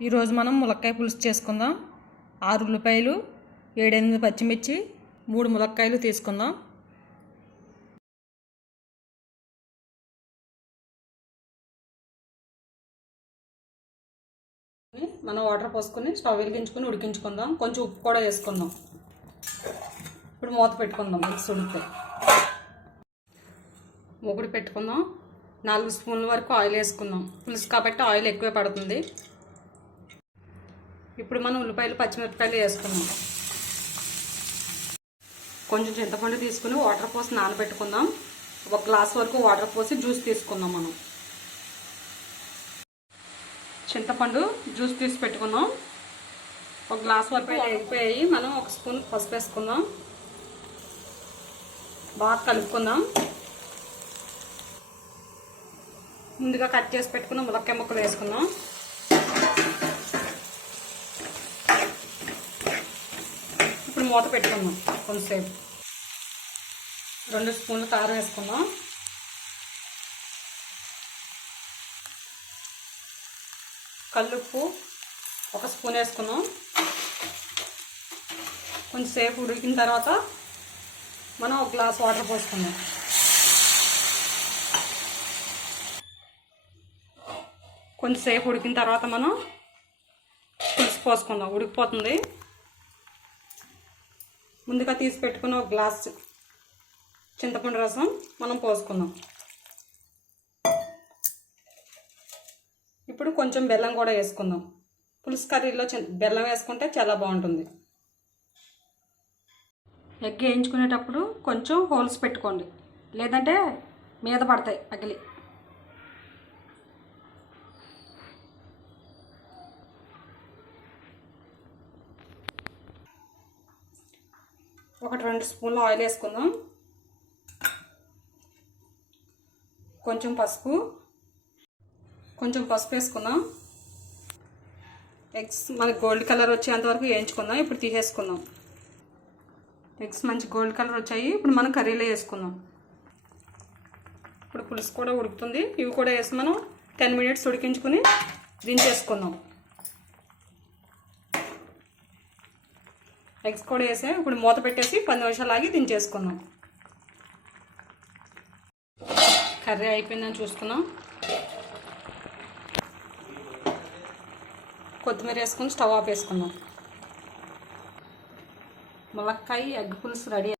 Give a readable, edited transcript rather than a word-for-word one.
ఈరోజు మనం ములక్కాయ పులుసు చేసుకుందాం. 6 ఉల్లిపాయలు, 7-8 పచ్చిమిర్చి, 3 ములక్కాయలు తీసుకుందాం. మనం వాటర్ పోసుకొని స్టవ్ వెలిగించుకొని ఉడికించుకుందాం. కొంచెం ఉప్పు కూడా వేసుకుందాం. ఇప్పుడు మూత పెట్టుకుందాం. మిక్స్ ఉడికితే మూకుడు పెట్టుకుందాం. 4 స్పూన్ల వరకు ఆయిల్ వేసుకుందాం. పులుసు కాబట్టి ఆయిల్ ఎక్కువే పడుతుంది. ఇప్పుడు మనం ఉల్లిపాయలు పచ్చిమిరపకాయలు వేసుకుందాం. కొంచెం చింతపండు తీసుకుని వాటర్ పోసి నానబెట్టుకుందాం. 1 గ్లాస్ వరకు వాటర్ పోసి జ్యూస్ తీసుకుందాం. మనం చింతపండు జ్యూస్ తీసి పెట్టుకుందాం. 1 గ్లాస్ వరకు అయిపోయాయి. మనం 1 స్పూన్ పసుపు వేసుకుందాం. బాగా కలుపుకుందాం. ముందుగా కట్ చేసి పెట్టుకున్న ములక్కాయ ముక్కలు వేసుకుందాం. ఇప్పుడు మూత పెట్టుకుందాం. కొంతసేపు 2 స్పూన్లు కారం వేసుకుందాం. కల్లుప్పు 1 స్పూన్ వేసుకుందాం. కొంచెంసేపు ఉడికిన తర్వాత మనం 1 గ్లాస్ వాటర్ పోసుకుందాం. కొంచెంసేపు ఉడికిన తర్వాత మనం పులుసు పోసుకుందాం. ఉడికిపోతుంది. ముందుగా తీసి పెట్టుకున్న 1 గ్లాస్ చింతపండు రసం మనం పోసుకుందాం. ఇప్పుడు కొంచెం బెల్లం కూడా వేసుకుందాం. పులుసు కర్రీలో బెల్లం వేసుకుంటే చాలా బాగుంటుంది. ఎగ్ వేయించుకునేటప్పుడు కొంచెం హోల్స్ పెట్టుకోండి, లేదంటే మీద పడతాయి పగిలి. ఒక 2 స్పూన్లు ఆయిల్ వేసుకుందాం. కొంచెం పసుపు వేసుకుందాం. ఎగ్స్ మనకి గోల్డ్ కలర్ వచ్చేంత వరకు వేయించుకుందాం. ఇప్పుడు తీసేసుకుందాం. ఎగ్స్ మంచి గోల్డ్ కలర్ వచ్చాయి. ఇప్పుడు మనం కర్రీలో వేసుకుందాం. ఇప్పుడు పులుసు కూడా ఉడుకుతుంది. ఇవి కూడా వేసి మనం 10 మినిట్స్ ఉడికించుకుని దించేసుకుందాం. ఎగ్స్ కూడా వేసా. ఇప్పుడు మూత పెట్టేసి 10 నిమిషాలు ఆగి దించేసుకుందాం. కర్రీ అయిపోయిందని చూసుకున్నాం. కొత్తిమీర వేసుకుని స్టవ్ ఆఫ్ వేసుకుందాం. ములక్కాయ ఎగ్ పులుసు రెడీ.